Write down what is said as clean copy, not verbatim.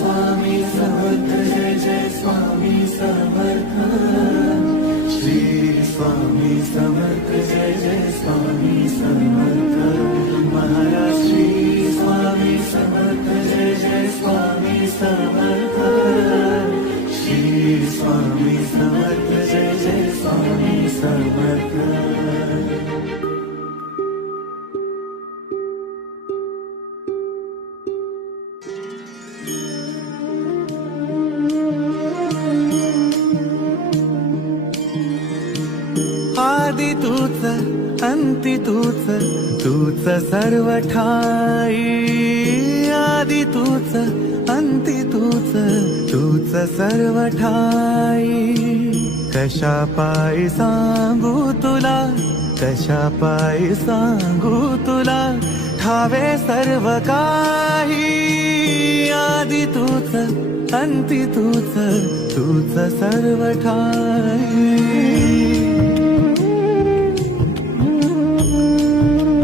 स्वामी समर्थ जय जय स्वामी समर्थ श्री स्वामी समर्थ जय जय स्वामी समर्थ महाराज श्री स्वामी समर्थ जय जय स्वामी समर्थ श्री स्वामी समर्थ जय जय स्वामी समर्थ आदि तूच अंती तूच तूच सर्व ठाई आदि तूच अंती तूच तूच सर्व ठाई कशा पायी सांगू तुला कशा पायी सांगू तुला ठावे सर्व काही आदि तूच अंती तूच तूच सर्व ठाई